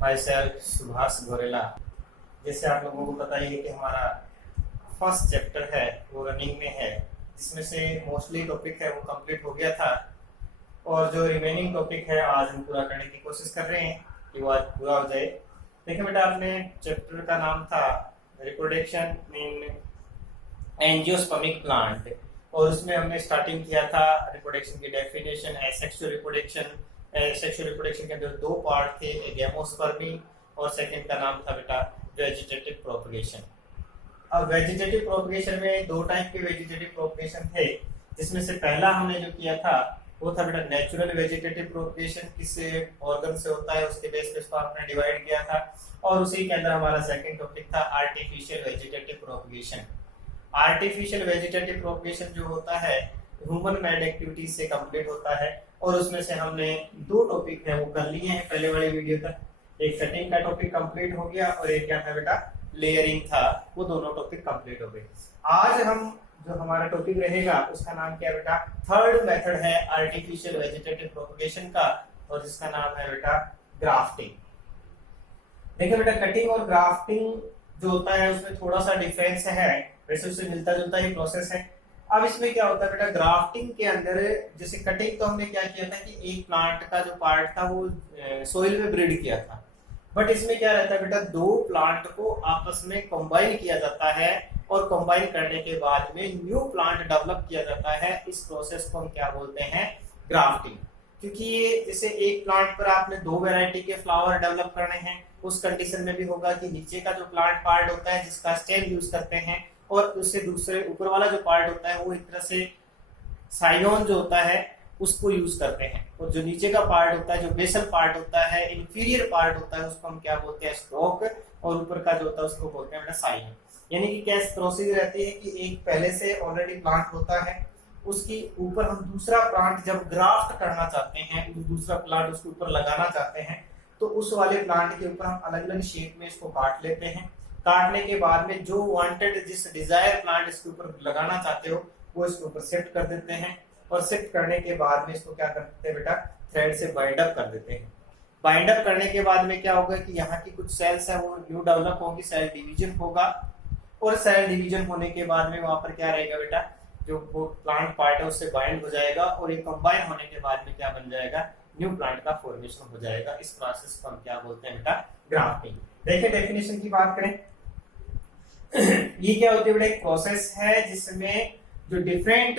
My self Subhash gorilla. जैसे आप लोगों को पता ही है कि हमारा फर्स्ट चैप्टर है वो रनिंग में है, जिसमें से मोस्टली टॉपिक है वो कंप्लीट हो गया था और जो रिमेनिंग टॉपिक है आज हम पूरा करने की कोशिश कर रहे हैं कि वो आज पूरा हो जाए। देखिए बेटा, आपने चैप्टर का नाम था रिप्रोडक्शन इन एंजियोस्पर्मिक प्लांट और उसमें हमने स्टार्टिंग किया था रिप्रोडक्शन की definition, asexual reproduction. Sexual reproduction के अंदर दो पार्ट थे, एक गैमोस्पर्मी और सेकंड का नाम था बेटा वेजिटेटिव प्रोपगेशन। अब वेजिटेटिव प्रोपगेशन में दो टाइप के वेजिटेटिव प्रोपगेशन थे, जिसमें से पहला हमने जो किया था वो था बेटा नेचुरल वेजिटेटिव प्रोपगेशन, किस ऑर्गन से होता है उसके बेस पे इसको आपने डिवाइड किया था। और उसी के अंदर हमारा सेकंड टॉपिक था artificial vegetative propagation. Artificial vegetative propagation जो होता है ह्यूमन मेड एक्टिविटीज से कंप्लीट होता है और उसमें से हमने दो टॉपिक है वो कर लिए हैं पहले वाले वीडियो तक। एक सेटिंग का टॉपिक कंप्लीट हो गया और एक क्या था बेटा लेयरिंग था, वो दोनों टॉपिक कंप्लीट हो गए। आज हम जो हमारा टॉपिक रहेगा उसका नाम क्या है बेटा, थर्ड मेथड है आर्टिफिशियल वेजिटेटिव प्रोपगेशन का और जिसका नाम है बेटा ग्राफ्टिंग। देखिए बेटा, कटिंग और ग्राफ्टिंग जो होता है उसमें थोड़ा सा डिफरेंस है, वैसे उससे मिलता जुलता ही प्रोसेस है। अब इसमें क्या होता है बेटा, ग्राफ्टिंग के अंदर जैसे कटिंग तो हमने क्या किया था कि एक प्लांट का जो पार्ट था वो सोइल में ब्रीड किया था, बट इसमें क्या रहता है बेटा, दो प्लांट को आपस में कंबाइन किया जाता है और कंबाइन करने के बाद में न्यू प्लांट डेवलप किया जाता है। इस प्रोसेस को हम क्या बोलते हैं, ग्राफ्टिंग। क्योंकि ये जैसे एक प्लांट पर आपने दो वैरायटी के फ्लावर डेवलप करने हैं, उस कंडीशन में भी होगा कि नीचे का जो प्लांट पार्ट होता है जिसका स्टेम यूज करते हैं और उससे दूसरे ऊपर वाला जो पार्ट होता है वो एक तरह से साइनोन जो होता है उसको यूज करते हैं, और जो नीचे का पार्ट होता है जो बेसल पार्ट होता है इंफीरियर पार्ट होता है उसको हम क्या बोलते हैं, स्टॉक, और ऊपर का जो होता है उसको बोलते हैं बेटा साइन। यानी कि क्या प्रोसेस रहती है कि एक पहले से ऑलरेडी प्लांट होता है, उसके ऊपर हम दूसरा प्लांट जब ग्राफ्ट करना चाहते हैं, दूसरा प्लांट उसके ऊपर लगाना चाहते हैं, तो उस वाले प्लांट के ऊपर हम अलग अलग शेप में इसको काट लेते हैं। काटने के बाद में जो वांटेड जिस डिजायर प्लांट इसके ऊपर लगाना चाहते हो वो इसके ऊपर शिफ्ट कर देते हैं और शिफ्ट करने के बाद में इसको क्या करते हैं बेटा, थ्रेड से बाइंड अप कर देते हैं। बाइंड अप करने के बाद में क्या होगा कि यहाँ की कुछ सेल्स है वो न्यू डेवलप होगी, सेल डिवीजन होगा और सेल डिवीजन होने के बाद में वहां पर क्या रहेगा बेटा, जो वो प्लांट पार्ट है उससे बाइंड हो जाएगा और ये कंबाइन होने के बाद में क्या बन जाएगा, न्यू प्लांट का फॉर्मेशन हो जाएगा। इस प्रोसेस को हम क्या बोलते हैं बेटा, ग्राफ्टिंग। देखिए डेफिनेशन की बात करें ये क्या होती है बेटा, एक प्रोसेस है जिसमें जो डिफरेंट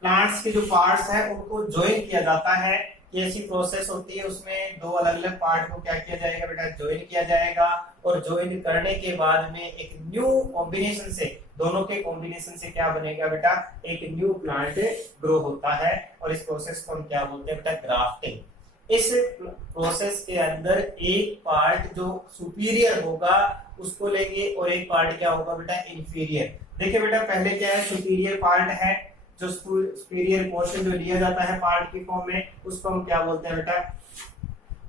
प्लांट्स के जो पार्ट्स हैं उनको ज्वाइन किया जाता है। ये ऐसी प्रोसेस होती है, उसमें दो अलग अलग पार्ट को क्या किया जाएगा बेटा, ज्वाइन किया जाएगा और ज्वाइन करने के बाद में एक न्यू कॉम्बिनेशन से, दोनों के कॉम्बिनेशन से क्या बनेगा बेटा, एक न्यू प्लांट ग्रो होता है और इस प्रोसेस को हम क्या बोलते हैं बेटा, ग्राफ्टिंग। इस प्रोसेस के अंदर एक पार्ट जो सुपीरियर होगा उसको लेंगे और एक पार्ट क्या होगा बेटा, इंफीरियर। देखिए बेटा, पहले क्या है, सुपीरियर पार्ट है, जो सुपीरियर पोर्शन जो लिया जाता है पार्ट की फॉर्म में उसको हम क्या बोलते हैं बेटा,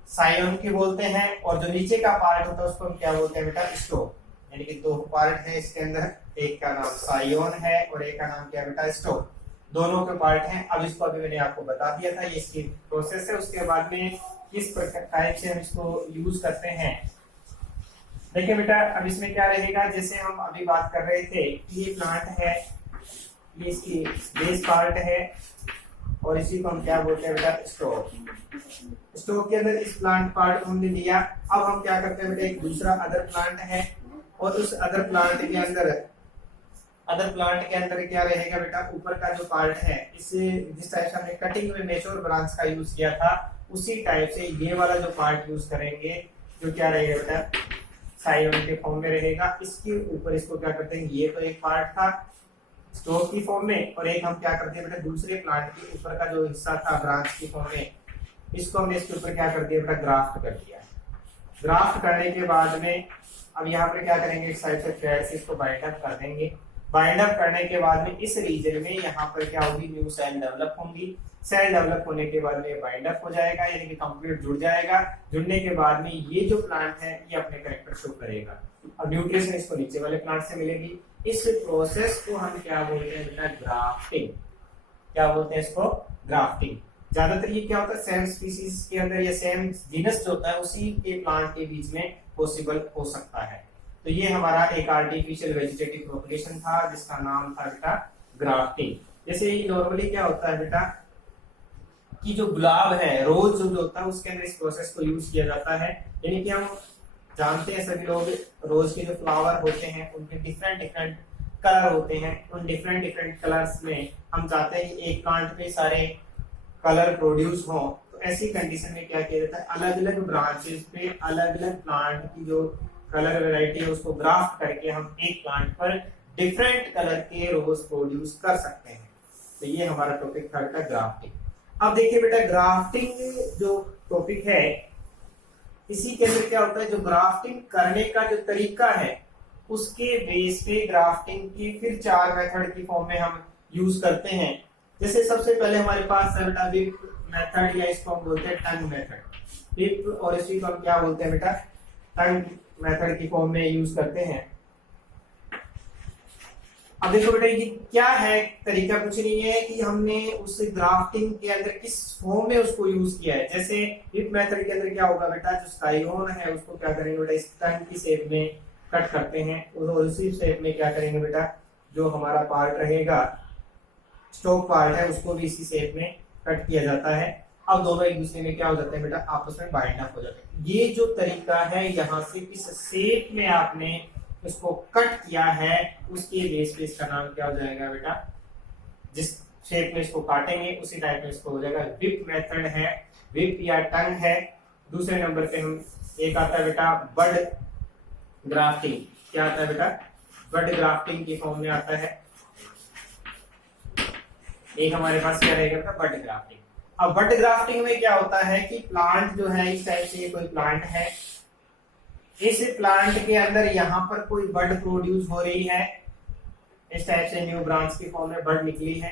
साइनोन की बोलते हैं, और जो नीचे का पार्ट होता है उसको हम क्या बोलते हैं बेटा, स्टोक। यानी कि दो पार्ट है इसके अंदर, एक का नाम साइनोन है और एक का नाम क्या बेटा, स्टोक। दोनों के पार्ट हैं। अब इसको अभी मैंने आपको बता दिया था, ये इसकी प्रोसेस है। उसके बाद में किस टाइप से हम इसको यूज करते हैं, देखिए बेटा, अब इसमें क्या रहेगा, जैसे हम अभी बात कर रहे थे ये प्लांट है, ये इसकी बेस पार्ट है और इसी को हम क्या बोलते हैं बेटा, स्टोक। स्टोक के अंदर इस प्लांट पार्ट को हमने लिया। अब हम क्या करते हैं बेटा, एक दूसरा अदर प्लांट है और उस अदर प्लांट के अंदर क्या रहेगा बेटा, ऊपर का जो पार्ट है, इससे जिस टाइप से हमने कटिंग में मैच्योर ब्रांच का यूज किया था उसी टाइप से ये वाला जो पार्ट यूज करेंगे, जो क्या रहेगा बेटा, साइनोन के फॉर्म में रहेगा। इसके ऊपर इसको क्या करते हैं, ये तो एक पार्ट था स्टोक की फॉर्म में, और एक हम क्या करते हैं बेटा, दूसरे प्लांट के ऊपर का जो हिस्सा था ब्रांच की फॉर्म में, इसको हमने इसके ऊपर क्या कर दिया बेटा, ग्राफ्ट कर दिया। ग्राफ्ट करने के बाद में अब यहाँ पर क्या करेंगे, एक साइड से थ्रेड से इसको बाइंड अप कर देंगे। बाइंड अप करने के बाद में इस रीजन में यहाँ पर क्या होगी, न्यू सेल डेवलप होंगी। सेल डेवलप होने के बाद में बाइंड अप हो जाएगा, यानी कि कंप्लीट जुड़ जाएगा। जुड़ने के बाद में ये जो प्लांट है ये अपने कैरेक्टर शो करेगा और न्यूट्रिशन इसको नीचे वाले प्लांट से मिलेगी। इस प्रोसेस को हम क्या बोलते हैं बेटा, ग्राफ्टिंग। क्या बोलते हैं इसको, ग्राफ्टिंग। ज्यादातर ये क्या होता है सेम स्पीसीज के अंदर या सेम जीनस जो होता है उसी के प्लांट के बीच में पॉसिबल हो सकता है। तो ये हमारा एक आर्टिफिशियल वेजिटेटिव पॉपुलेशन था जिसका नाम था बेटा ग्राफ्टिंग। जैसे नॉर्मली क्या होता है बेटा कि जो गुलाब है, रोज जो होता है उसके अंदर इस प्रोसेस को यूज किया जाता है। यानी कि हम जानते हैं सभी लोग रोज के जो फ्लावर होते हैं उनके डिफरेंट डिफरेंट कलर होते हैं। उन डिफरेंट डिफरेंट कलर्स में हम चाहते हैं एक प्लांट पे सारे कलर प्रोड्यूस हो। तो ऐसी कंडीशन में क्या किया जाता है, अलग अलग ब्रांचेस पे अलग अलग प्लांट की जो कलर वैरायटी है उसको ग्राफ्ट करके हम एक प्लांट पर डिफरेंट कलर के रोज प्रोड्यूस कर सकते हैं। तो ये हमारा टॉपिक था बेटा ग्राफ्टिंग। अब देखिए बेटा ग्राफ्टिंग जो टॉपिक है इसी के अंदर क्या होता है, जो ग्राफ्टिंग करने का जो तरीका है उसके बेस पे ग्राफ्टिंग की फिर 4 मेथड की फॉर्म में हम यूज करते हैं। जैसे सबसे पहले हमारे पास है बेटा विप मेथड या इसको हम बोलते हैं टंग मेथड। विप और इसी को हम क्या बोलते हैं बेटा टंग मेथड की फॉर्म में यूज करते हैं। अब देखो बेटा ये क्या है तरीका, कुछ नहीं है कि हमने उस ग्राफ्टिंग के अंदर किस फॉर्म में उसको यूज किया है। जैसे विप मेथड के अंदर क्या होगा बेटा, जो स्काइओन है उसको क्या करेंगे बेटा इस टंग की शेप में कट करते हैं और उसी शेप में क्या करेंगे बेटा जो हमारा पार्ट रहेगा स्टॉक पार्ट है उसको भी इसी शेप में कट किया जाता है। अब दोनों एक दूसरे में क्या हो जाते हैं बेटा आपस में बाइंड अप हो जाते हैं। ये जो तरीका है यहाँ से किस शेप में आपने इसको कट किया है उसके बेस पे इसका नाम क्या हो जाएगा बेटा, जिस शेप में इसको काटेंगे उसी टाइप में इसको हो जाएगा विप मेथड है, विप या टंग है। दूसरे नंबर पे हम एक आता है बेटा बड ग्राफ्टिंग। क्या आता है बेटा, बड ग्राफ्टिंग की फॉर्म में आता है। एक हमारे पास क्या रहेगा बेटा बड ग्राफ्टिंग। अब बड ग्राफ्टिंग में क्या होता है कि प्लांट जो है इस टाइप से ये कोई प्लांट है, इस प्लांट के अंदर यहाँ पर कोई बड प्रोड्यूस हो रही है, इस टाइप से न्यू ब्रांच की फॉर्म में बड निकली है।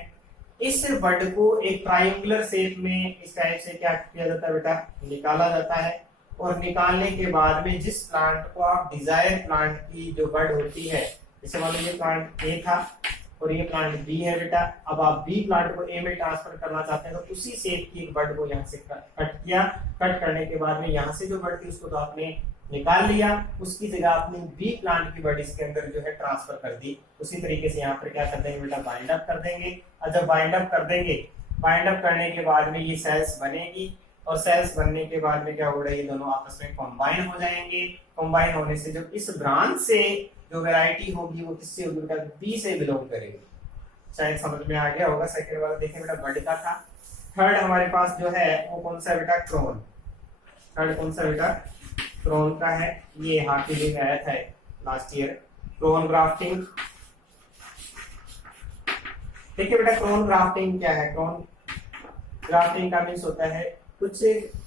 इस बड को एक ट्रायंगुलर शेप में इस टाइप से क्या किया जाता है बेटा निकाला जाता है। और निकालने के बाद में जिस प्लांट को आप डिजायर प्लांट की जो बड होती है, जैसे मान लीजिए प्लांट ए था और ये प्लांट बी है बेटा, अब आप बी प्लांट को ए में ट्रांसफर करना चाहते हैं तो उसी शेप की एक बड को यहाँ से कट किया। कट करने के बाद में यहाँ से जो बड थी उसको तो आपने निकाल लिया, उसकी जगह आपने बी प्लांट की बड इसके अंदर जो है ट्रांसफर कर दी। उसी तरीके से यहाँ पर क्या कर देंगे बेटा बाइंड अप कर देंगे। और जब बाइंड अप कर देंगे, बाइंड अप करने के बाद में ये सेल्स बनेगी और सेल्स बनने के बाद में क्या होगा ये दोनों आपस में कंबाइन हो जाएंगे। कंबाइन होने से जो इस ब्रांच से जो वैरायटी होगी वो किससे होगी बेटा बी से बिलोंग करेगी। शायद समझ में आ गया होगा। सेकंड वाला देखिए बेटा बड का था। थर्ड हमारे पास जो है वो कौन सा बेटा क्रोन। थर्ड कौन सा बेटा क्रोन का है, ये हार्टली में आया था लास्ट ईयर क्रोन ग्राफ्टिंग। देखिए बेटा क्रोन ग्राफ्टिंग क्या है, क्रोन ग्राफ्टिंग का मीन्स होता है कुछ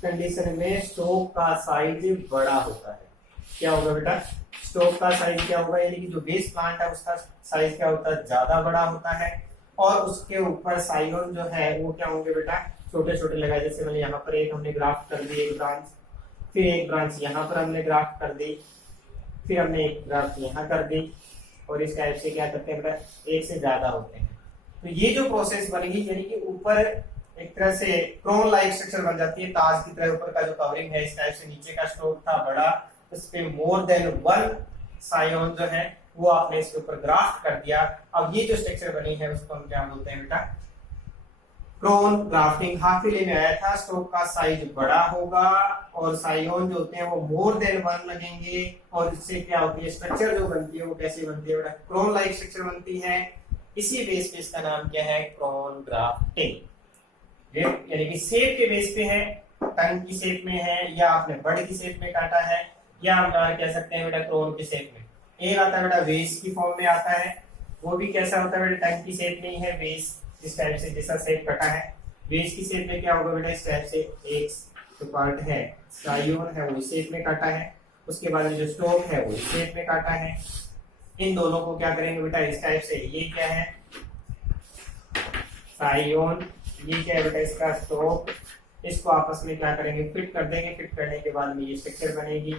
कंडीशन में स्टॉक का साइज बड़ा होता है। क्या होगा बेटा स्टॉक का साइज क्या होगा, यानी कि जो बेस प्लांट है उसका साइज क्या होता है ज्यादा बड़ा होता है और उसके ऊपर साइलोन जो है वो क्या होंगे बेटा छोटे छोटे लगाए। जैसे मैंने यहाँ पर एक हमने ग्राफ्ट कर दी एक ब्रांच, फिर एक ब्रांच यहाँ पर हमने ग्राफ्ट कर दी, फिर हमने एक ग्राफ्ट यहाँ कर दी और इस टाइप से क्या करते हैं बेटा एक से ज्यादा होते हैं। तो ये जो प्रोसेस बनेगी यानी कि ऊपर एक तरह से क्रोन लाइक स्ट्रक्चर बन जाती है, ताज की तरह ऊपर का जो कवरिंग है इस टाइप से, नीचे का स्टॉक था बड़ा, उस पे मोर देन वन साइओन जो है वो आपने इसके ऊपर ग्राफ्ट कर दिया। अब ये जो स्ट्रक्चर बनी है उसको हम क्या बोलते हैं बेटा क्रोन ग्राफ्टिंग। हाफिले में आया था स्टॉक का साइज बड़ा होगा और साइओन जो होते हैं वो मोर देन वन लगेंगे और इससे क्या होती है स्ट्रक्चर जो बनती है वो कैसे बनती है बेटा क्रोन लाइक स्ट्रक्चर बनती है। इसी बेस पे इसका नाम क्या है क्रोन ग्राफ्टिंग। यानी कि शेप के बेस पे है, टंग की शेप में है या आपने बड की शेप में काटा है या हम कह सकते हैं बेटा क्रोन की शेप में। एक आता है बेटा वेस की फॉर्म में आता है, वो भी कैसा होता है बेटा टंग की शेप नहीं है, वेस इस टाइप से जैसा शेप कटा है। वेस की शेप में क्या होगा बेटा इस टाइप से एक जो पार्ट है साइओन है वो इस शेप में काटा है, उसके बाद जो स्टॉक है वो इस शेप में काटा है। इन दोनों को क्या करेंगे बेटा इस टाइप से, ये क्या है साइओन, ये क्या है बेटा इसका स्टॉक, इसको आपस में क्या करेंगे फिट कर देंगे। फिट करने के बाद में ये स्ट्रक्चर बनेगी।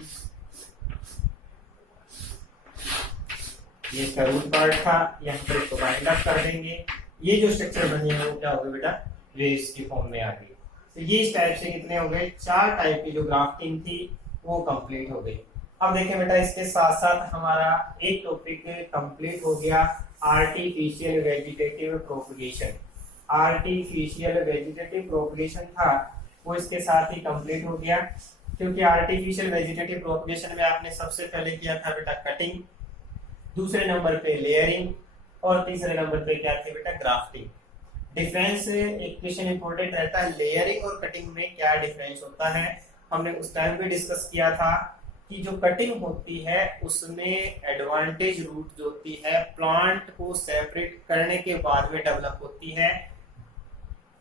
ये इसका रूट पार्ट था, यहाँ पर इसको बाइंड अप कर देंगे। ये जो स्ट्रक्चर बनी है वो क्या होगी बेटा वेव्स की फॉर्म में आ गई। तो ये इस टाइप से कितने हो गए, 4 टाइप की जो ग्राफ्टिंग थी वो कंप्लीट हो गई। अब देखें बेटा, इसके साथ साथ हमारा एक टॉपिक कंप्लीट हो गया, artificial vegetative propagation. Artificial vegetative propagation था वो इसके साथ ही कंप्लीट हो गया, क्योंकि आर्टिफिशियल वेजिटेटिव प्रोपगेशन में आपने सबसे पहले किया था बेटा कटिंग, दूसरे नंबर पे लेयरिंग और तीसरे नंबर पे क्या थी बेटा, ग्राफ्टिंग। डिफरेंस एक क्वेश्चन इंपॉर्टेंट रहता है, लेयरिंग और कटिंग में क्या डिफरेंस होता है, हमने उस टाइम पे डिस्कस किया था कि जो कटिंग होती है उसमें एडवांटेज रूट जो होती है प्लांट को सेपरेट करने के बाद में डेवलप होती है,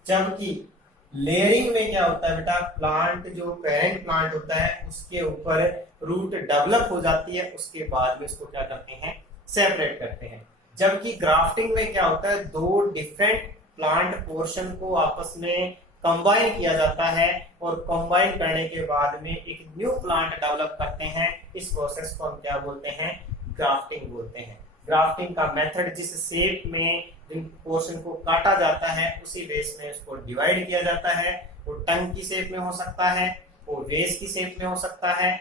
जबकि लेयरिंग में क्या होता है बेटा, प्लांट जो पेरेंट प्लांट होता है उसके ऊपर रूट डेवलप हो जाती है, उसके बाद में उसको क्या करते हैं, सेपरेट करते हैं। जबकि ग्राफ्टिंग में क्या होता है, दो डिफरेंट प्लांट पोर्शन को आपस में कंबाइन किया जाता है और कंबाइन करने के बाद में एक न्यू प्लांट डेवलप करते हैं। इस प्रोसेस को हम क्या बोलते हैं, ग्राफ्टिंग बोलते हैं। ग्राफ्टिंग का मेथड जिस शेप में जिन पोर्शन को काटा जाता है उसी बेस में उसको डिवाइड किया जाता है। वो टंग की शेप में हो सकता है, वो वेस की शेप में हो सकता है,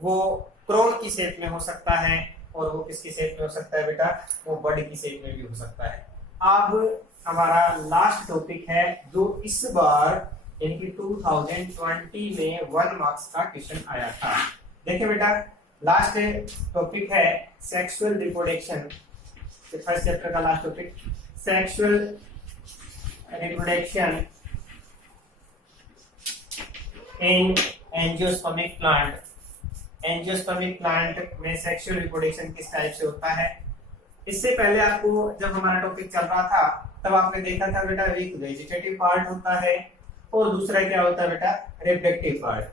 वो क्रोन की शेप में हो सकता है, और वो किसकी शेप में हो सकता है बेटा, वो बड की शेप में भी हो सकता है। अब हमारा लास्ट टॉपिक है जो इस बार यानी कि 2020 में 1 मार्क्स का क्वेश्चन आया था। देखिए बेटा, लास्ट टॉपिक है सेक्सुअल रिप्रोडक्शन, फर्स्ट चैप्टर का last topic, sexual reproduction in angiospermic plant. Angiospermic plant में सेक्सुअल रिप्रोडक्शन किस टाइप से होता है। इससे पहले आपको जब हमारा टॉपिक चल रहा था तब आपने देखा था बेटा एक वेजिटेटिव पार्ट होता है और दूसरा क्या होता है बेटा, रिप्रोडक्टिव पार्ट।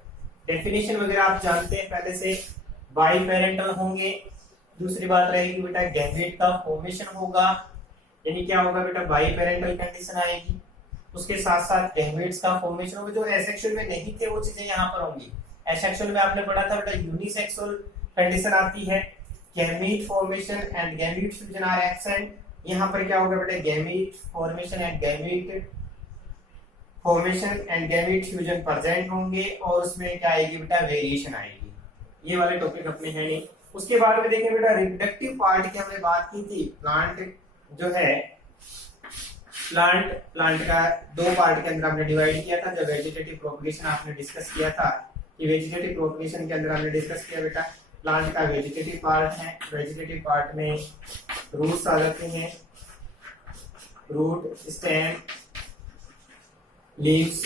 डेफिनेशन वगैरह आप जानते हैं पहले से, बाई पेरेंटल होंगे, दूसरी बात रहेगी बेटा गैमेट का फॉर्मेशन होगा, यानी क्या होगा बेटा, बाई पेरेंटल कंडीशन आएगी, उसके साथ साथ गैमेट्स का फॉर्मेशन होगा। जो एसेक्सुअल में नहीं थे वो चीजें यहाँ पर होंगी। एसेक्सुअल में आपने पढ़ा था बेटा यूनिसेक्सुअल कंडीशन आती है, gamete formation and gamete fusion are absent. यहाँ पर क्या होगा बेटा, gamete formation and gamete fusion present होंगे, और उसमें क्या आएगी बेटा, वेरिएशन आएगी। ये वाले टॉपिक अपने हैं नहीं। उसके बाद में देखें बेटा, रिप्रोडक्टिव पार्ट की हमने बात की थी। प्लांट जो है, प्लांट का 2 पार्ट के अंदर हमने डिवाइड किया था। जब वेजिटेटिव प्रोपगेशन आपने डिस्कस किया था कि वेजिटेटिव प्रोपगेशन के अंदर हमने डिस्कस किया बेटा, प्लांट का वेजिटेटिव पार्ट है, वेजिटेटिव पार्ट में रूट्स आ जाते हैं, रूट, स्टेम, लीव्स,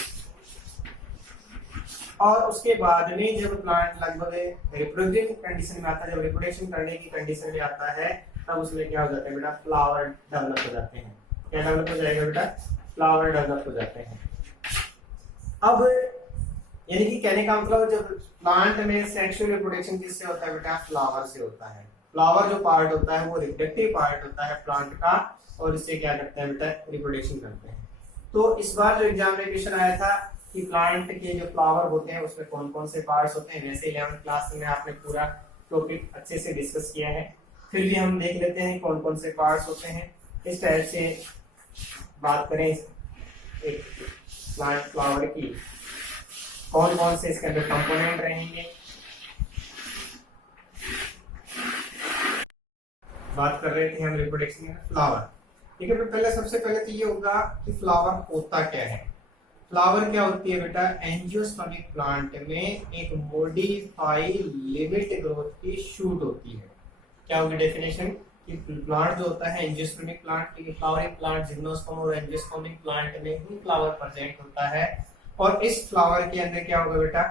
और उसके बाद में जब प्लांट लगभग रिप्रोडक्टिव कंडीशन में आता है, जब रिप्रोडक्शन करने की कंडीशन में आता है, तब उसमें क्या हो जाता है बेटा, फ्लावर डेवलप हो जाते हैं। क्या डेवलप हो जाएगा बेटा, फ्लावर डेवलप हो जाते हैं। अब यानी कि कहने का मतलब जब प्लांट में सेक्सुअल रिप्रोडक्शन किससे होता है बेटा, फ्लावर से होता है। फ्लावर जो पार्ट होता है वो रिप्रोडक्टिव पार्ट होता है प्लांट का, और इससे क्या करते हैं बेटा, रिप्रोडक्शन करते हैं। तो इस बार जो एग्जाम में क्वेश्चन आया था कि प्लांट के जो फ्लावर होते हैं उसमें कौन कौन से पार्ट्स होते हैं, वैसे 11th क्लास में आपने पूरा टॉपिक अच्छे से डिस्कस किया है, फिर भी हम देख लेते हैं कौन कौन से पार्ट्स होते हैं। इस तरह से बात करें एक प्लांट फ्लावर की, कौन कौन से इसके अंदर कंपोनेंट रहेंगे। बात कर रहे थे हम रिप्रोडक्शन में फ्लावर, ठीक है। पहले सबसे पहले तो ये होगा कि फ्लावर होता क्या है। फ्लावर क्या होती है बेटा, एंजियोस्पर्मिक प्लांट में एक मॉडिफाइड लिमिट ग्रोथ की शूट होती है। क्या होगी डेफिनेशन कि प्लांट जो होता है angiospermic plant, flowering plant gymnosperm और एंजियोस्पर्मिक प्लांट में ही फ्लावर प्रेजेंट होता है। और इस फ्लावर के अंदर क्या होगा बेटा,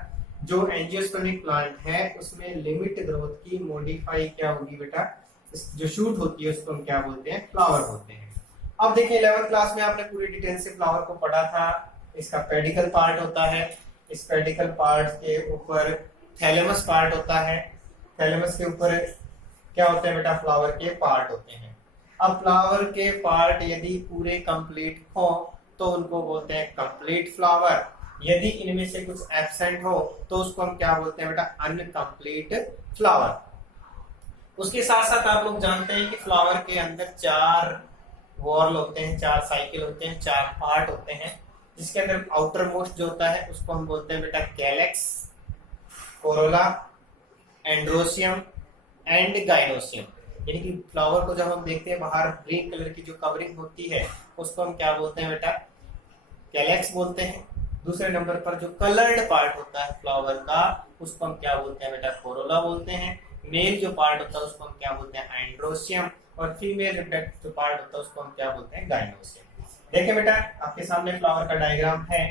जो एंजियोस्पर्मिक प्लांट है उसमें लिमिट ग्रोथ की मॉडिफाई क्या होगी बेटा, जो शूट होती है उसको हम क्या बोलते हैं, फ्लावर बोलते हैं। अब देखिए 11th क्लास में आपने पूरी डिटेल से फ्लावर को पढ़ा था। इसका पेडिकल पार्ट होता है, इस पेडिकल पार्ट के ऊपर थैलेमस पार्ट होता है, थैलेमस के ऊपर क्या होते हैं बेटा, फ्लावर के पार्ट होते हैं। अब फ्लावर के पार्ट यदि पूरे कंप्लीट हो तो उनको बोलते हैं कंप्लीट फ्लावर। यदि इनमें से कुछ एब्सेंट हो तो उसको हम क्या बोलते हैं बेटा, अनकंप्लीट फ्लावर। उसके साथ साथ आप लोग जानते हैं कि फ्लावर के अंदर 4 वॉर्ल होते हैं, 4 साइकिल होते हैं, 4 पार्ट होते हैं। जिसके अंदर आउटर मोस्ट जो होता है उसको हम बोलते हैं बेटा calyx, Corolla, androecium and gynoecium. यानी कि फ्लावर को जब हम देखते हैं बाहर ग्रीन कलर की जो कवरिंग होती है उसको हम क्या बोलते हैं बेटा, कैलेक्स बोलते हैं। दूसरे नंबर पर जो कलर्ड पार्ट होता है फ्लावर का उसको हम क्या बोलते हैं बेटा, कोरोला बोलते हैं। मेल जो पार्ट होता है उसको हम क्या बोलते हैं, एंड्रोसियम। और फीमेल रिप्रोडक्टिव जो पार्ट होता है उसको हम क्या बोलते हैं, गाइनोसियम। देखिए बेटा आपके सामने फ्लावर का डायग्राम है।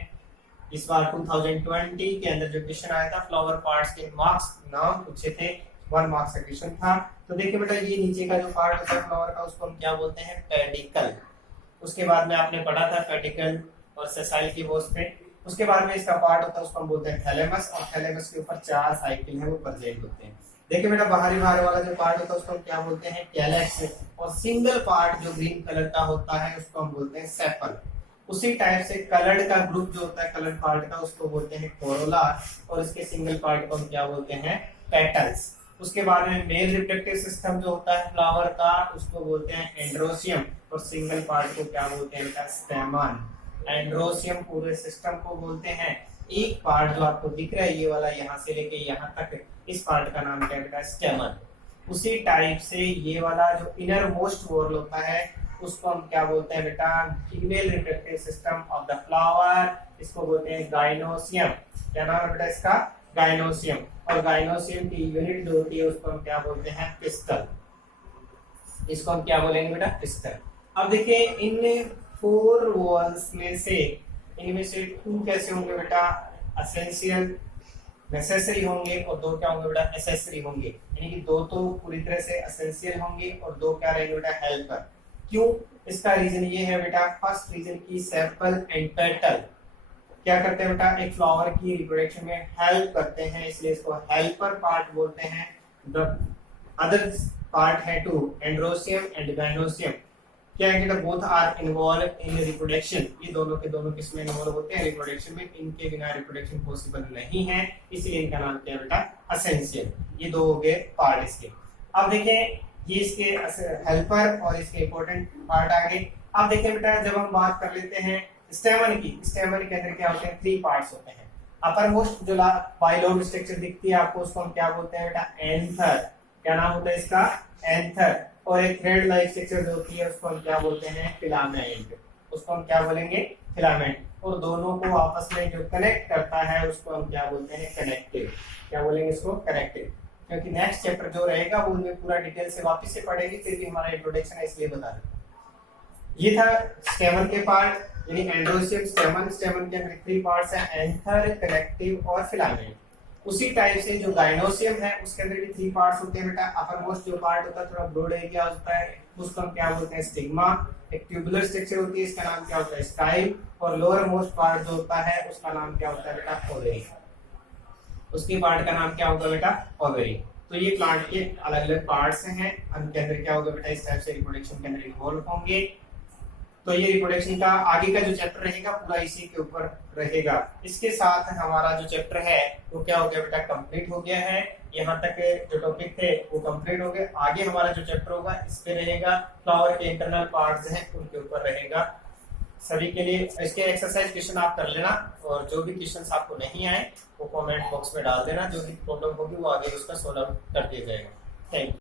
इस बार 2020 के अंदर जो क्वेश्चन आया था फ्लावर पार्ट्स के मार्क्स नाम पूछे थे, 1 मार्क्स का क्वेश्चन था। तो देखिए बेटा ये नीचे का जो पार्ट होता है फ्लावर का उसको हम क्या बोलते हैं, पेडिकल। उसके बाद में आपने पढ़ा था पेडिकल और सेसाइल की बोस पे। उसके बाद में इसका पार्ट होता है उसको हम बोलते हैं थैलेमस, और थैलेमस के ऊपर 4 साइकिल है वो प्रेजेंट होते हैं। देखिए बेटा बाहरी बाहर वाला जो पार्ट होता है उसको हम क्या बोलते हैं, कैलेक्स। और सिंगल पार्ट जो ग्रीन कलर का होता है उसको हम बोलते हैं सेपल। उसी टाइप से कलर्ड का ग्रुप जो होता है कलर्ड पार्ट का उसको बोलते हैं कोरोला, और इसके सिंगल पार्ट को हम क्या बोलते हैं, पेटल्स। उसके बाद में मेल रिप्रोडक्टिव सिस्टम जो होता है फ्लावर का उसको बोलते हैं एंड्रोसियम, और सिंगल पार्ट को क्या बोलते हैं बेटा, स्टेमन। एंड्रोसियम पूरे सिस्टम को बोलते हैं। एक पार्ट जो आपको दिख रहा है ये वाला यहाँ से लेके यहाँ तक, इस पार्ट का नाम क्या है बेटा, स्टेमन। उसी टाइप से ये वाला जो इनर मोस्ट वॉल होता है उसको हम क्या बोलते हैं बेटा, female reproductive system of the flower, इसको बोलते हैं गाइनोसियम। क्या नाम है बेटा इसका, गाइनोसियम। और गाइनोसियम की यूनिट जो होती है उसको हम क्या बोलते हैं, पिस्टल। इसको हम क्या बोलेंगे बेटा, पिस्टल। अब देखिए इन 4 वॉल्स में से इनमें से 2 कैसे होंगे बेटा, एसेंशियल नेसेसरी होंगे, और 2 क्या होंगे बेटा, एसेसरी होंगे। यानी कि 2 तो पूरी तरह से एसेंशियल होंगे और 2 क्या रहेंगे बेटा, हेल्पर। क्यों, इसका रीजन ये है बेटा, फर्स्ट रीजन की सेपल एंड पेटल क्या करते हैं बेटा, एक फ्लावर की रिप्रोडक्शन में हेल्प करते हैं, इसलिए इसको हेल्पर पार्ट बोलते हैं। द अदर पार्ट है 2 एंड्रोसियम एंड गाइनोसियम। क्या है कि both are involve in reproduction, ये दोनों के दोनों किसमें इन्वॉल्व होते हैं, रिप्रोडक्शन में। इनके बिना रिप्रोडक्शन पॉसिबल नहीं है, इसलिए इनका नाम क्या है बेटा, एसेंशियल। ये 2 हो गए पार्ट इसके। अब देखें ये इसके हेल्पर और इसके इंपॉर्टेंट पार्ट आ गए। अब देखिए बेटा जब हम बात कर लेते हैं स्टेमन की, स्टेमन के अंदर क्या होते हैं, 3 पार्ट्स होते हैं। अपर मोस्ट जो बाइलोब स्ट्रक्चर दिखती है आपको उसको हम क्या बोलते हैं बेटा, एंथर। क्या नाम होता है इसका, एंथर। और एक थ्रेड लाइक स्ट्रक्चर जो होती है उसको हम क्या बोलते हैं, फिलामेंट। उसको हम क्या बोलेंगे, फिलामेंट। और दोनों को आपस में जो कनेक्ट करता है उसको हम क्या बोलते हैं, कनेक्टिव। क्या बोलेंगे इसको, कनेक्टिव। क्योंकि नेक्स्ट चैप्टर जो रहेगा वो उनमें पूरा डिटेल से वापस से पढ़ेंगे, फिर भी हमारा इंट्रोडक्शन है इसलिए बता दें। ये था स्टेमन के पार्ट, यानी एंड्रोसियम, स्टेमन। स्टेमन के अंदर 3 पार्ट्स हैं, एंथर, कनेक्टिव और फिलामेंट। उसी टाइप से जो गाइनोसियम है उसके अंदर भी 3 पार्ट्स होते हैं बेटा। अपर मोस्ट जो पार्ट होता है थोड़ा ब्रॉड एरिया होता है उसको हम क्या बोलते हैं, स्टिग्मा। एक ट्यूबुलर स्ट्रक्चर होती है इसका नाम क्या होता है, स्टाइल। और लोअर मोस्ट पार्ट जो होता है उसका नाम क्या होता है बेटा, ओवरी। उसके पार्ट का नाम क्या होगा बेटा, ओवरी। तो ये प्लांट के अलग अलग पार्ट्स हैं, उनके अंदर क्या होगा बेटा, इस टाइप से रिप्रोडक्शन के अंदर इन्वॉल्व होंगे। तो ये रिप्रोडक्शन का आगे का जो चैप्टर रहेगा पूरा इसी के ऊपर रहेगा। इसके साथ हमारा जो चैप्टर है वो क्या हो गया बेटा, कंप्लीट हो गया है। यहाँ तक जो टॉपिक थे वो कंप्लीट हो गए। आगे हमारा जो चैप्टर होगा इस पे रहेगा, फ्लावर के इंटरनल पार्ट्स हैं उनके ऊपर रहेगा। सभी के लिए इसके एक्सरसाइज क्वेश्चन आप कर लेना, और जो भी क्वेश्चन आपको नहीं आए वो कमेंट बॉक्स में डाल देना। जो भी प्रॉब्लम होगी वो आगे उसका सॉल्व आउट कर दिया जाएगा। Thank you.